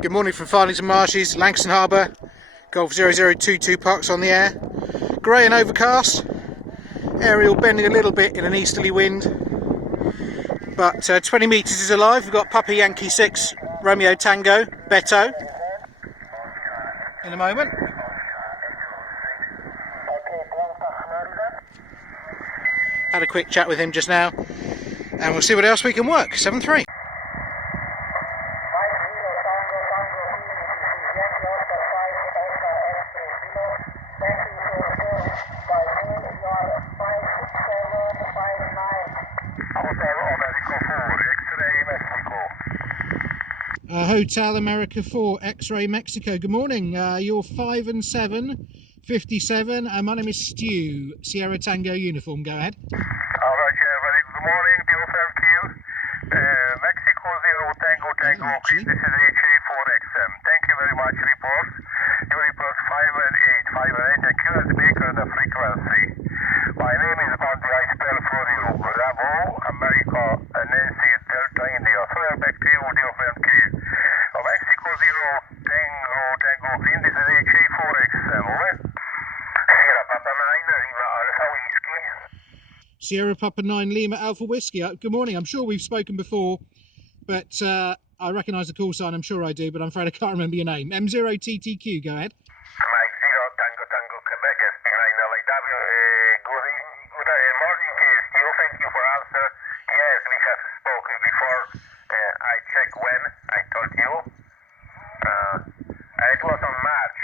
Good morning from Farlington Marshes, Langston Harbour, Golf 0022 parks on the air. Grey and overcast, aerial bending a little bit in an easterly wind, but 20 metres is alive. We've got Papa Yankee 6, Romeo Tango, Beto in a moment. Had a quick chat with him just now, and we'll see what else we can work. 7-3. Hotel America 4, X-Ray Mexico. Good morning. You're 5-7, 57. My name is Stu, Sierra Tango uniform. Go ahead. Alright, yeah, very good morning. DFLQ, Mexico 0 Tango, please. This is HA4XM. Thank you very much. Report. You report 5 and 8. Accurate maker the frequency. My name is Bounty. I spell for you. Bravo, America, Nancy, Delta, India. So back to you, DFLQ. Mexico 0 Tango, please. This is HA4XM. Over. Sierra Papa 9, Lima Alpha Whiskey. Sierra Papa 9 Lima Alpha Whiskey. Good morning. I'm sure we've spoken before, but I recognise the call sign. I'm sure I do, but I'm afraid I can't remember your name. M0TTQ. Go ahead. Mike 0 Tango Quebec SP9 LAW. Good morning, Stu. Thank you for answer. Yes, we have spoken before. I checked when I told you. It was on March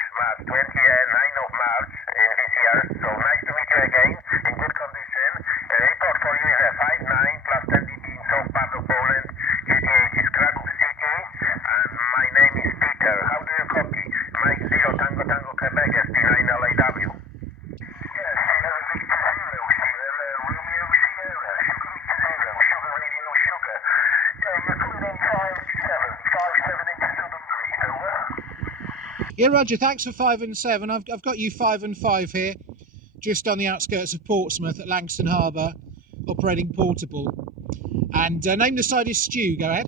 20, 9 of March in this year. So nice to meet you again in good condition. Report for you is a 5-9 plus 10 dB in South part of Poland. GTA is Kraków City. And my name is Peter. How do you copy? Mike 0 Tango Quebec SP9 LAW. Yes, Yeah, Roger. Thanks for 5 and 7. I've got you 5 and 5 here, just on the outskirts of Portsmouth at Langston Harbour, operating portable. And name the side is Stu. Go ahead.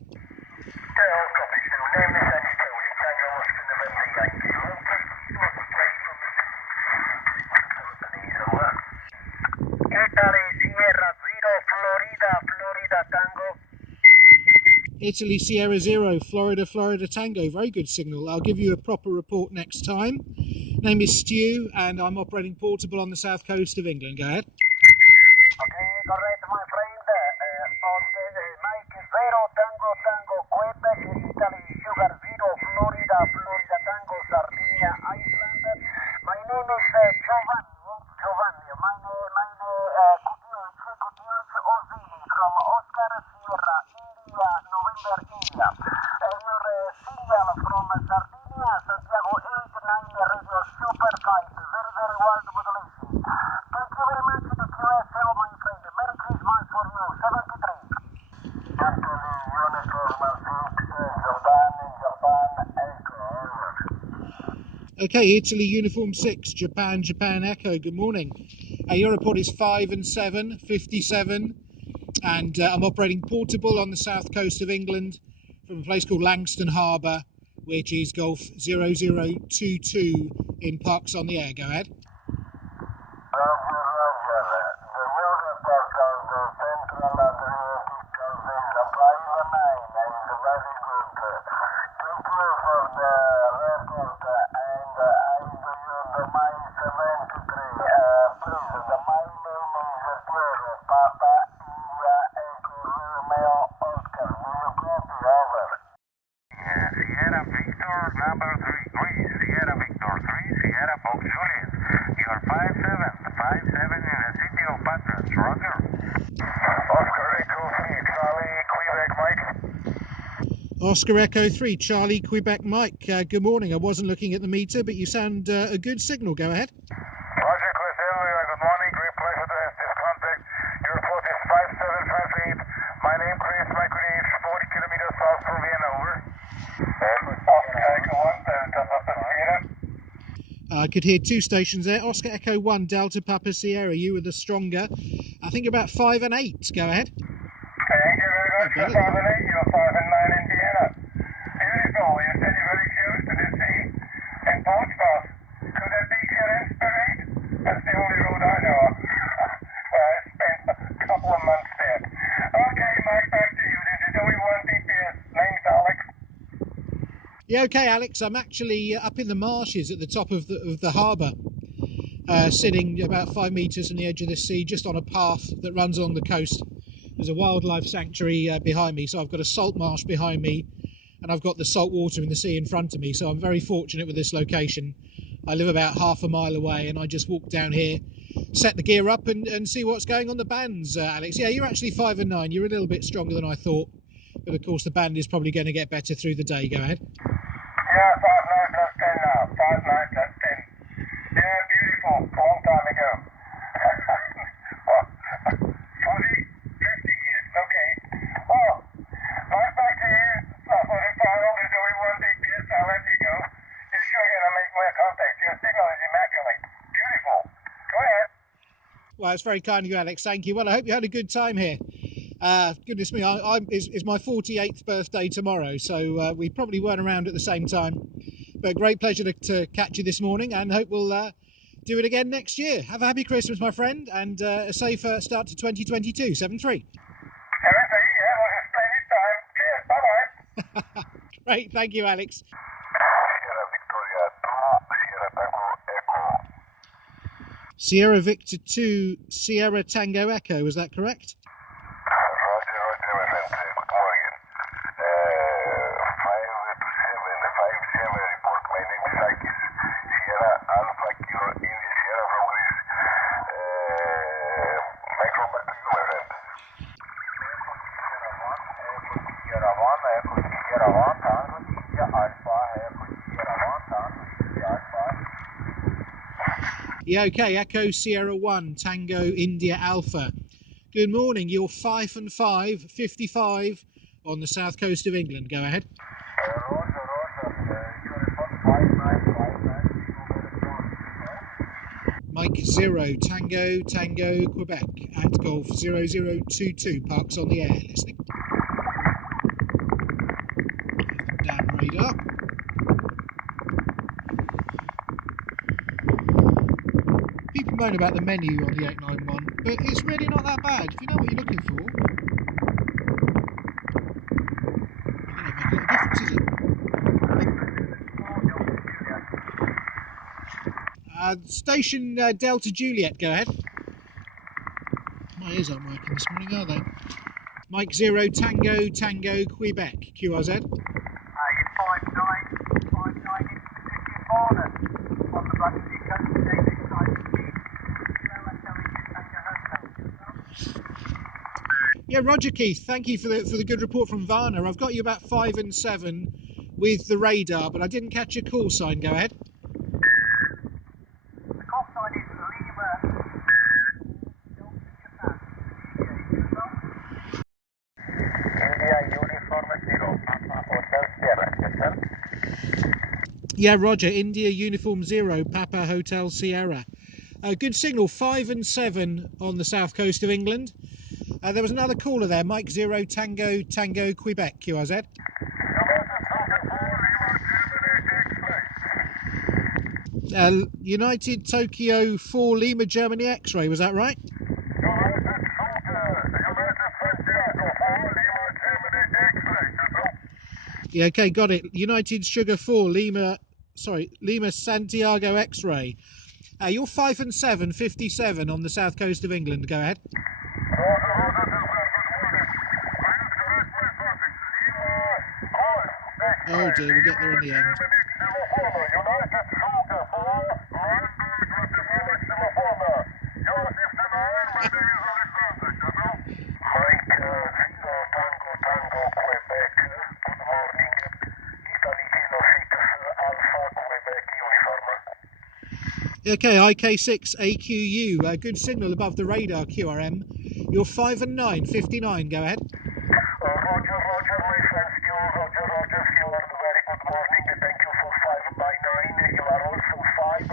Italy Sierra 0, Florida Tango. Very good signal. I'll give you a proper report next time. Name is Stu, and I'm operating portable on the south coast of England. Go ahead. Okay, correct, my friend. On the Mike 0 Tango Quebec, Italy Sugar 0, Florida Tango, Sardinia, Iceland. My name is Giovanni. My Gutierrez Ozili from Oscar Sierra, India, November, India. Your signal from Sardinia, Santiago 8-9 Radio Super 5. Very wild modulation. Thank you very much to the QSO, my friend. Merry Christmas for you. 73. Italy Uniform 6, Japan, Echo. Okay, Italy Uniform 6, Japan Echo. Good morning. Your report is 5 and 7, 57. And I'm operating portable on the south coast of England from a place called Langston Harbour, which is Golf 0022 in parks on the air. Go ahead. Sierra Victor number 3, Sierra Victor 3, Sierra Fox Juliet. You're 5-7 in the city of Patrons, Roger. Oscar Echo 3, Charlie, Quebec, Mike. Oscar Echo 3, Charlie, Quebec, Mike. Good morning. I wasn't looking at the meter, but you sound a good signal. Go ahead. Roger, Chris Elliott, good morning. Great pleasure to have this contact. Your report is 5758. My name Chris, my coordinates 40 kilometers south from Vienna, over. Oscar Echo 1, Delta Papa Sierra. I could hear two stations there. Oscar Echo 1, Delta Papa Sierra. You were the stronger. I think about 5 and 8. Go ahead. Thank you very much. 5 and 8, you're 5 and 9 in Vienna. Beautiful. You said you're very Yeah, okay, Alex. I'm actually up in the marshes at the top of the harbour, sitting about 5 metres from the edge of the sea, just on a path that runs along the coast. There's a wildlife sanctuary behind me, so I've got a salt marsh behind me, and I've got the salt water in the sea in front of me. So I'm very fortunate with this location. I live about half a mile away, and I just walk down here, set the gear up, and see what's going on the bands. Alex, yeah, you're actually 5 and 9. You're a little bit stronger than I thought, but of course the band is probably going to get better through the day. Go ahead. Yeah, 5-9 plus 10 now. 5-9 plus 10. Yeah, beautiful. Long time ago. Well, 50 years. Okay. Well, nice back to you. Not for the final. We're doing one big piece. I'll let you go. You're sure you're going to make more contact. Your signal is immaculate. Beautiful. Go ahead. Well, it's very kind of you, Alex. Thank you. Well, I hope you had a good time here. Goodness me, it's my 48th birthday tomorrow, so we probably weren't around at the same time. But great pleasure to catch you this morning, and hope we'll do it again next year. Have a happy Christmas, my friend, and a safe start to 2022. 7-3. 7-3, yeah, was a splendid time. Cheers. Bye-bye. Great, thank you, Alex. Sierra Victoria 2, Sierra Tango Echo. Sierra Victor 2, Sierra Tango Echo, is that correct? Roger, my friend. Good morning. 5-7 report. My name is Akis. Sierra Alpha Kilo India Sierra from Greece. Microphone back to you, my friend. Sierra 1, Echo Sierra 1, Tango India Alpha, Echo Sierra 1, Tango India Alpha. Yeah, okay, Echo Sierra 1, Tango India Alpha. Good morning, you're 5 and 5, 55 on the south coast of England. Go ahead. You report 5959. Mike 0, Tango, Tango, Quebec, at Golf 0022, Parks on the air, listening. Down radar. People moan about the menu on the 891, but it's really not that bad if you know what you're looking for. It doesn't make a lot of difference, is it? Station Delta Juliet, go ahead. My ears aren't working this morning, are they? Mike 0, Tango, Tango, Quebec, QRZ. You're 5-9 on the Black Sea coast, David side speed. Yeah, Roger Keith, thank you for the good report from Varna. I've got you about 5 and 7 with the radar, but I didn't catch your call sign. Go ahead. The call sign is Lima. India Uniform 0, Papa Hotel Sierra, yes sir? Yeah, Roger, India Uniform 0, Papa Hotel Sierra. Good signal, 5 and 7 on the south coast of England. There was another caller there, Mike 0, Tango, Tango, Quebec, QRZ. United Tokyo 4 Lima Germany X-ray, was that right? Yeah, okay, got it. United Sugar 4 Lima Santiago X-ray. You're 5 and 7, 57 on the south coast of England. Go ahead. Oh dear, we'll get there in the end. Okay, IK6 AQU, good signal above the radar, QRM. You're 5 and 9, 59, go ahead. Roger, my friend, still Roger, you are very good morning. Thank you for 5/9. You are also 5/9.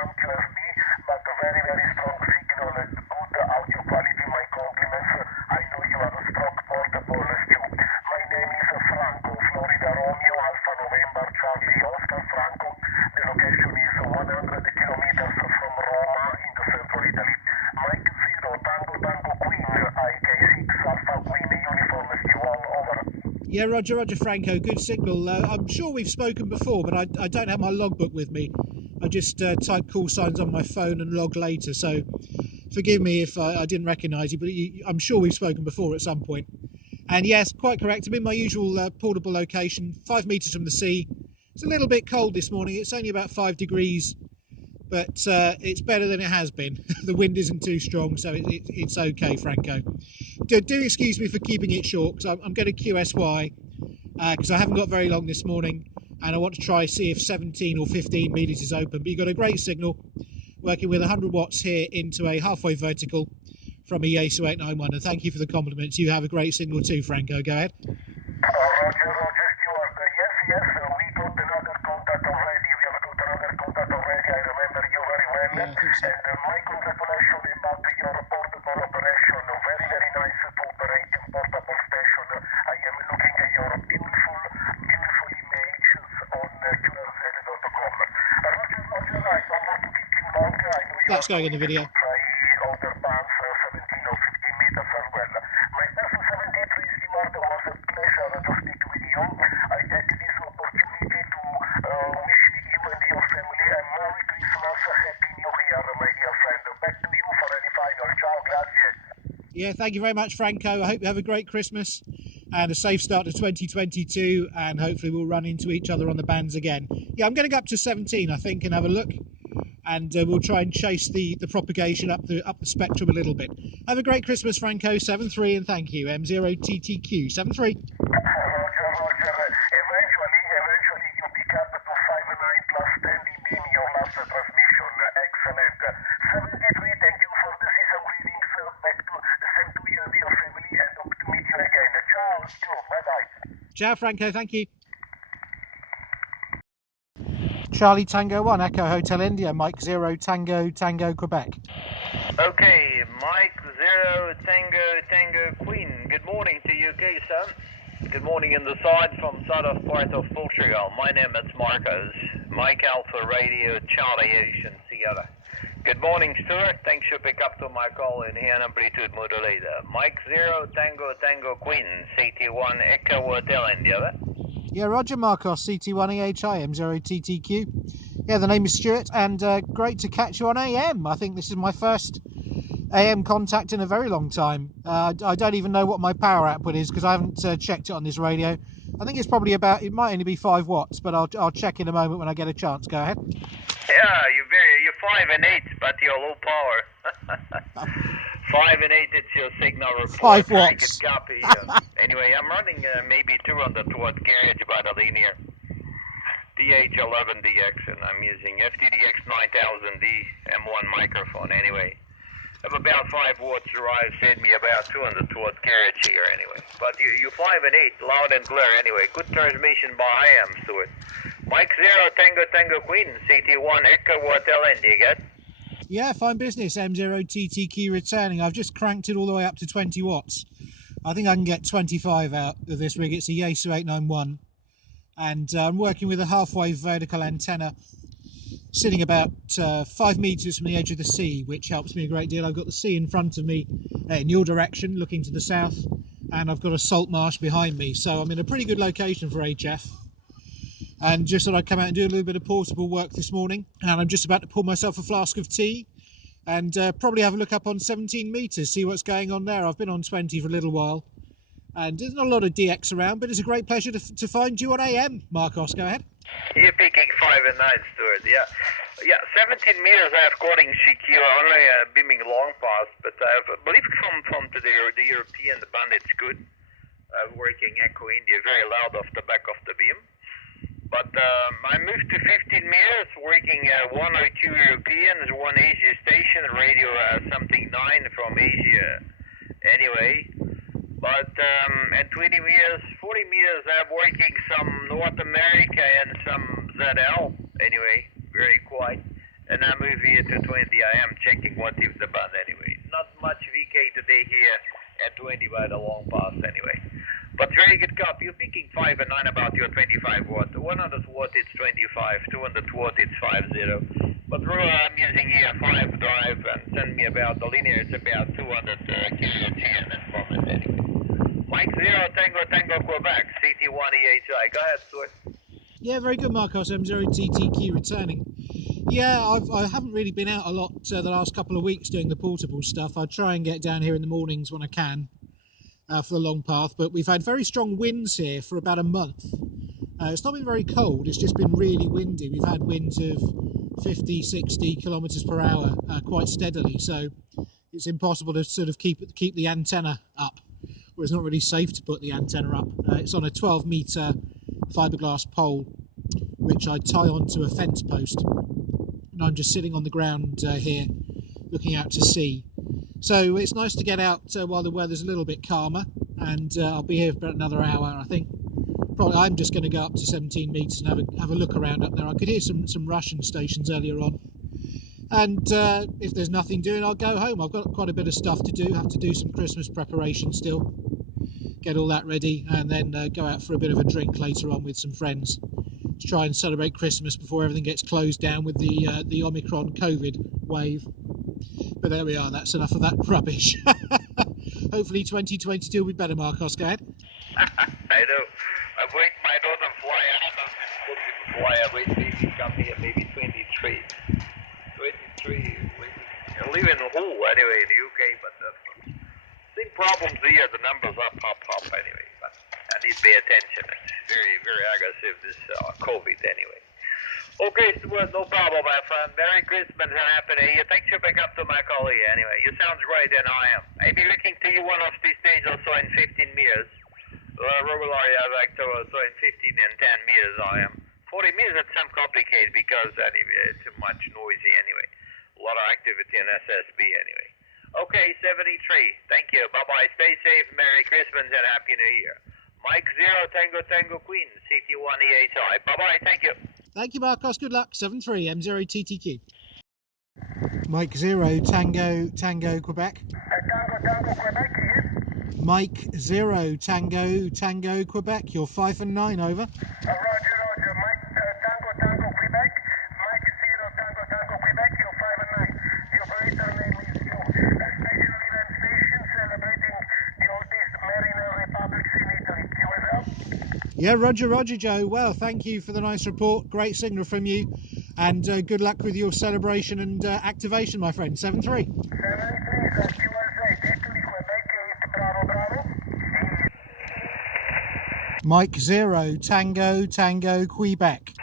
Some class B, but very, very strong signal and good audio quality. My compliments. I know you are a strong portable too. My name is Franco, Florida Romeo, Alpha November, Charlie Oscar Franco. The location is 100 kilometers from Roma in the central Italy. Mike 0, Tango Queen, IK6 Alpha Yeah, Roger, Franco, good signal. I'm sure we've spoken before, but I don't have my logbook with me. I just type call signs on my phone and log later, so forgive me if I didn't recognise you, but I'm sure we've spoken before at some point. And yes, quite correct, I'm in my usual portable location, 5 metres from the sea. It's a little bit cold this morning, it's only about 5 degrees, but it's better than it has been. The wind isn't too strong, so it's okay, Franco. Do excuse me for keeping it short, because I'm going to QSY, because I haven't got very long this morning, and I want to try see if 17 or 15 metres is open. But you've got a great signal, working with 100 watts here into a halfway vertical from a Yaesu 891, and thank you for the compliments. You have a great signal too, Franco. Go ahead. Roger, Stuart. Yes, we got another contact already. We have got another contact already. I remember you very well. Yeah, I think so. And my congratulations about your portable operation. Very, very nice to operate your portable station. I am looking at your beautiful images on QRZ.com. Roger, I don't want to keep you long. I know you That's going in the video. try other bands, 17 or 15 meters as well. My best 73 Stuart, was a pleasure to speak with you. I take this opportunity to wish you and your family a Merry Christmas, Happy New Year, my dear friend. Back to you for any final. Ciao, grazie. Yeah, thank you very much, Franco. I hope you have a great Christmas and a safe start to 2022, and hopefully we'll run into each other on the bands again. Yeah, I'm going to go up to 17, I think, and have a look, and we'll try and chase the propagation up the spectrum a little bit. Have a great Christmas, Franco. 7-3, and thank you. M0TTQ 7-3. Roger. Eventually you pick up to 5-9 plus 10 dB in your last transmission. Excellent. 73, thank you for the season greetings. Back to same to you and your family, and hope to meet you again. Ciao, Stu. Bye-bye. Ciao, Franco. Thank you. Charlie Tango 1, Echo Hotel India, Mike 0, Tango Quebec. Okay, Mike 0, Tango Queen. Good morning to you, sir. Good morning in the side from side of part of Portugal. My name is Marcos. Mike Alpha Radio, Charlie Ocean Sierra. Good morning, Stuart. Thanks for pick up to my call in here, amplitude modulator. Mike 0, Tango Queen, CT1 Echo Hotel India. Yeah, Roger, Marcos, CT1EHI, M0TTQ. Yeah, the name is Stuart, and great to catch you on AM. I think this is my first AM contact in a very long time. I don't even know what my power output is because I haven't checked it on this radio. I think it's probably it might only be 5 watts, but I'll check in a moment when I get a chance. Go ahead. Yeah, you're 5 and 8, but you're low power. 5 and 8, it's your signal report. 5 watts. Very good copy. Anyway, I'm running maybe 200 watt carriage by the linear DH11DX, and I'm using FTDX 9000D M1 microphone. Anyway, I have about 5 watts drive, send me about 200 watt carriage here. Anyway, but you 5 and 8, loud and clear. Anyway, good transmission by AM, Stuart. Mike 0, Tango Queen, CT1 Echo Hotel India. Good. Yeah, fine business. M0TTQ returning. I've just cranked it all the way up to 20 watts. I think I can get 25 out of this rig. It's a Yaesu 891. And I'm working with a half-wave vertical antenna sitting about 5 metres from the edge of the sea, which helps me a great deal. I've got the sea in front of me in your direction, looking to the south, and I've got a salt marsh behind me. So I'm in a pretty good location for HF. And just thought I'd come out and do a little bit of portable work this morning. And I'm just about to pour myself a flask of tea and probably have a look up on 17 metres, see what's going on there. I've been on 20 for a little while. And there's not a lot of DX around, but it's a great pleasure to find you on AM. Marcos, go ahead. You're picking 5 and 9, Stuart. Yeah. 17 meters I have quoting CQ, only beaming long pass, but I believe from to the European band it's good. Working Echo India, very loud off the back of the beam. But I moved to 15 meters, working 1 or 2 Europeans, 1 Asia station, radio something 9 from Asia. Anyway, but and 20 meters, 40 meters, I'm working some North America and some ZL. Anyway, very quiet. And I move here to 20. I am checking what is the band anyway. Not much VK today here at 20 by the long pass anyway. But very good copy. You're picking 5 and 9 about your 25 watt. 100 watt it's 25, 200 watt it's 50. But I'm using here 5 drive and send me about the linear. It's about 200 kilohertz here and from it anyway. Mike 0 Tango Tango Quebec, CT1EHI. Go ahead, Stuart. Yeah, very good, Marcos. M0TTQ returning. Yeah, I haven't really been out a lot the last couple of weeks doing the portable stuff. I try and get down here in the mornings when I can for the long path, but we've had very strong winds here for about a month. It's not been very cold, it's just been really windy. We've had winds of 50, 60 kilometres per hour quite steadily, so it's impossible to sort of keep the antenna up, or it's not really safe to put the antenna up. It's on a 12-metre fiberglass pole which I tie onto a fence post, and I'm just sitting on the ground here looking out to sea. So it's nice to get out while the weather's a little bit calmer, and I'll be here for about another hour. I think probably I'm just going to go up to 17 metres and have a look around up there. I could hear some Russian stations earlier on, and if there's nothing doing, I'll go home. I've got quite a bit of stuff to do. Have to do some Christmas preparation still, get all that ready, and then go out for a bit of a drink later on with some friends to try and celebrate Christmas before everything gets closed down with the Omicron COVID wave. But there we are, that's enough of that rubbish. Hopefully 2022 will be better, Marcos. Go ahead. I know. I'm waiting. My daughter fly out. I'm supposed to fly. I wait maybe come here maybe 23. 23. I live in Hull anyway in the UK, but same problems here. The numbers are pop anyway. But I need to pay attention. It's very, very aggressive, this COVID anyway. Okay, Stuart, no problem, my friend. Merry Christmas and Happy New Year. Thanks for picking up to my call here anyway. You sound great, and I am. I'll be looking to you one of these days also in 15 meters. Regularly, I like to also in 15 and 10 meters I am. 40 meters, it's some complicated because anyway, it's too much noisy anyway. A lot of activity in SSB anyway. Okay, 73. Thank you. Bye-bye. Stay safe. Merry Christmas and Happy New Year. Mike 0 Tango Tango Queen, CT1EHI. Bye-bye. Thank you. Thank you, Marcos. Good luck. 7-3, M0TTQ. Mike 0 Tango Tango Quebec. Tango Tango Quebec here. Mike 0 Tango Tango Quebec. You're 5 and 9, over. Roger. Mike Tango Tango Quebec. Mike 0 Tango Tango Quebec. You're 5 and 9. The operator name is you. Station event station celebrating the oldest marine republics in Italy. QSL. Yeah, Roger, Joe. Well, thank you for the nice report. Great signal from you. And good luck with your celebration and activation, my friend. 7-3. 73, that's USA. Italy, Quebec, Bravo, Bravo. Mike 0 Tango Tango Quebec.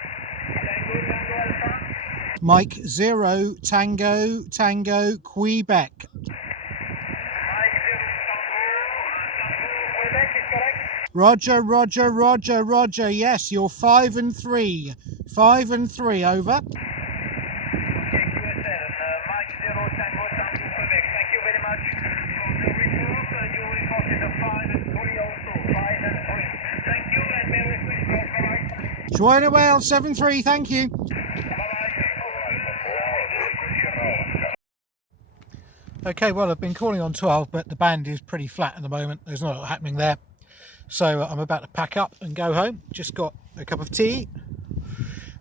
Mike 0 Tango Tango Quebec. Roger. Yes, you're 5 and 3. 5 and 3, over. Mike 0 Tango Tango Quebec. Thank you very much for the report. You reported a 5 and 3 also. 5 and 3. Thank you and Merry Christmas. Bye. Join well, 7-3, thank you. Okay, well, I've been calling on 12, but the band is pretty flat at the moment. There's not a lot happening there. So I'm about to pack up and go home. Just got a cup of tea,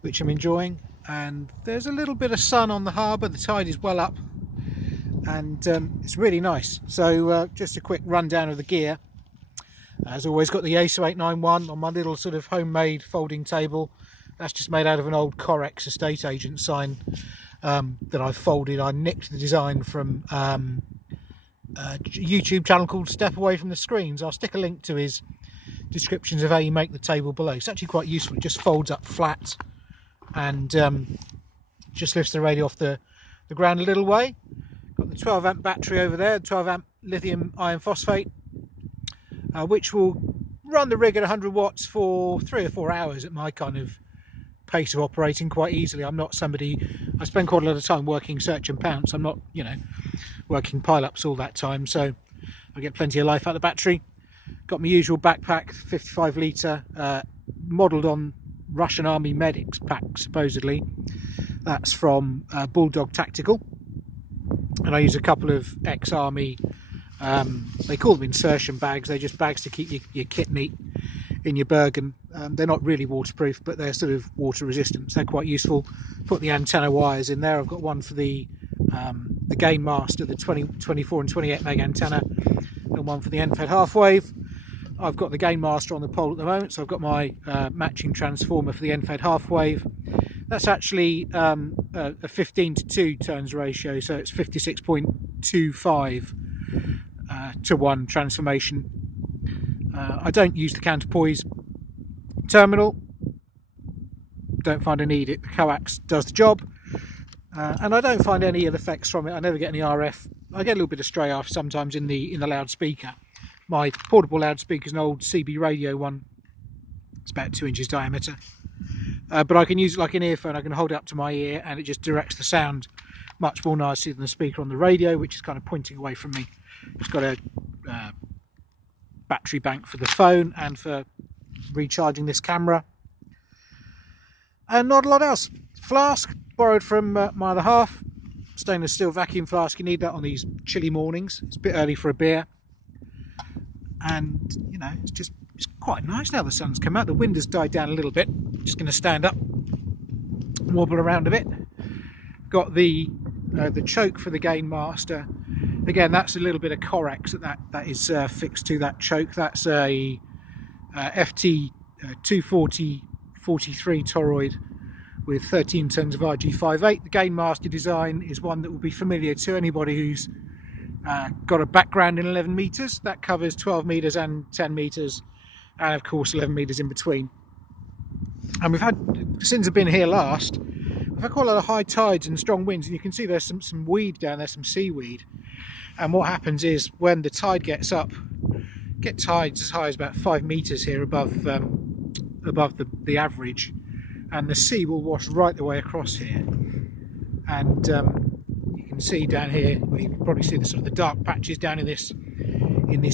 which I'm enjoying, and there's a little bit of sun on the harbour. The tide is well up, and it's really nice. So just a quick rundown of the gear. As always, got the ASO 891 on my little sort of homemade folding table. That's just made out of an old Corex estate agent sign that I folded. I nicked the design from a YouTube channel called Step Away from the Screens. I'll stick a link to his descriptions of how you make the table below. It's actually quite useful. It just folds up flat and just lifts the radio off the ground a little way. Got the 12 amp battery over there, 12 amp lithium iron phosphate, which will run the rig at 100 watts for 3 or 4 hours at my kind of pace of operating quite easily. I'm not somebody, I spend quite a lot of time working search and pounce. I'm not, you know, working pile-ups all that time, so I get plenty of life out of the battery. Got my usual backpack, 55 litre, modelled on Russian Army medics pack, supposedly. That's from Bulldog Tactical, and I use a couple of ex-army, they call them insertion bags. They're just bags to keep your kit neat in your Bergen. They're not really waterproof, but they're sort of water resistant, so they're quite useful. Put the antenna wires in there. I've got one for the Game Master, the 20, 24 and 28 meg antenna, and one for the end-fed half wave. I've got the gain master on the pole at the moment, so I've got my matching transformer for the end-fed half wave. That's actually a 15:2 turns ratio, so it's 56.25 to 1 transformation. I don't use the counterpoise terminal, don't find a need. The coax does the job, and I don't find any ill effects from it. I never get any RF. I get a little bit of stray RF sometimes in the loudspeaker. My portable loudspeaker is an old CB radio one. It's about 2 inches diameter, but I can use it like an earphone. I can hold it up to my ear and it just directs the sound much more nicely than the speaker on the radio, which is kind of pointing away from me. It's got a battery bank for the phone and for recharging this camera, and not a lot else. Flask borrowed from my other half, stainless steel vacuum flask. You need that on these chilly mornings. It's a bit early for a beer, and you know, it's quite nice now the sun's come out. The wind has died down a little bit. Just going to stand up, wobble around a bit. Got the choke for the gain master. Again, that's a little bit of Corex that is fixed to that choke. That's a FT 240 43 toroid with 13 tons of RG58. The gain master design is one that will be familiar to anybody who's got a background in 11 meters. That covers 12 meters and 10 meters, and of course 11 meters in between. And we've had, since I've been here last, we've had quite a lot of high tides and strong winds, and you can see there's some weed down there, some seaweed. And what happens is when the tide gets up, get tides as high as about 5 meters here above the average, and the sea will wash right the way across here. And you can see down here, well, you can probably see the sort of the dark patches down in this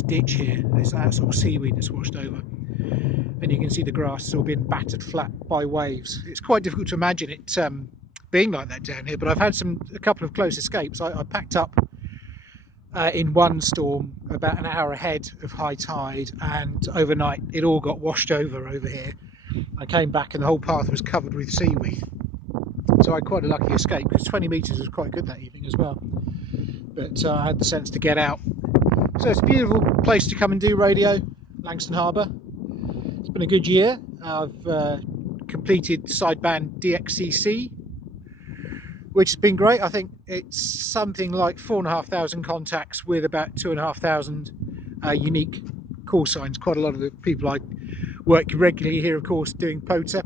ditch here. There's that sort of seaweed that's washed over, and you can see the grass has all been battered flat by waves. It's quite difficult to imagine it being like that down here, but I've had a couple of close escapes. I packed up in one storm about an hour ahead of high tide, and overnight it all got washed over here. I came back and the whole path was covered with seaweed, so I had quite a lucky escape, because 20 meters was quite good that evening as well. But I had the sense to get out. So it's a beautiful place to come and do radio, Langston Harbour. It's been a good year. I've completed sideband DXCC, which has been great. I think it's something like 4,500 contacts with about 2,500 unique call signs. Quite a lot of the people I work regularly here, of course, doing POTA.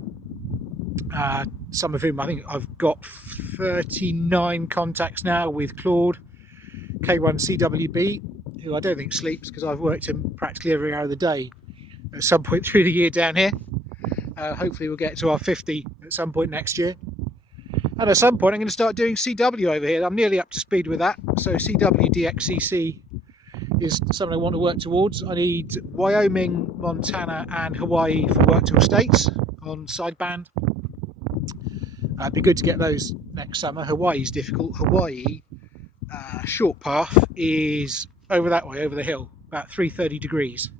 Some of whom I think I've got 39 contacts now with Claude, K1CWB, who I don't think sleeps, because I've worked him practically every hour of the day at some point through the year down here. Hopefully we'll get to our 50 at some point next year. And at some point I'm going to start doing CW over here. I'm nearly up to speed with that. So CW DXCC is something I want to work towards. I need Wyoming, Montana and Hawaii for work to estates on sideband. It'd be good to get those next summer. Hawaii's difficult. Hawaii short path is over that way, over the hill, about 330 degrees.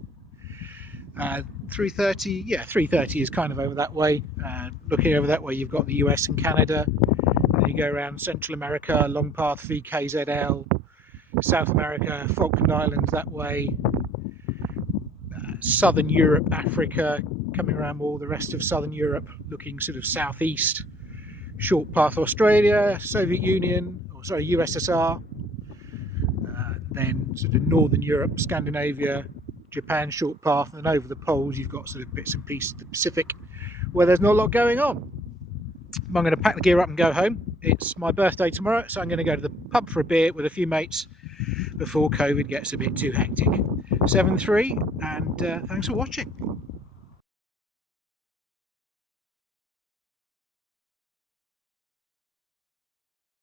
330, yeah, 330 is kind of over that way. Looking over that way, you've got the US and Canada. And you go around Central America, long path VKZL, South America, Falkland Islands that way, Southern Europe, Africa, coming around all the rest of Southern Europe, looking sort of southeast. Short path Australia, Soviet Union, or sorry, USSR. Then sort of Northern Europe, Scandinavia, Japan, short path, and then over the poles you've got sort of bits and pieces of the Pacific where there's not a lot going on. I'm going to pack the gear up and go home. It's my birthday tomorrow, so I'm going to go to the pub for a beer with a few mates before COVID gets a bit too hectic. 7-3, and thanks for watching.